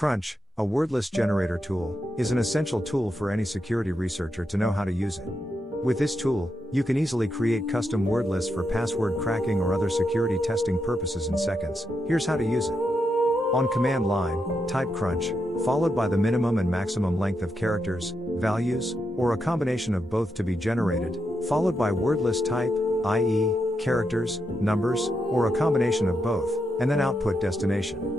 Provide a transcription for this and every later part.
Crunch, a wordlist generator tool, is an essential tool for any security researcher to know how to use it. With this tool, you can easily create custom word lists for password cracking or other security testing purposes in seconds. Here's how to use it. On command line, type crunch, followed by the minimum and maximum length of characters, values, or a combination of both to be generated, followed by word list type, i.e., characters, numbers, or a combination of both, and then output destination.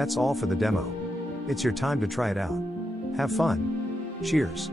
That's all for the demo. It's your time to try it out. Have fun. Cheers.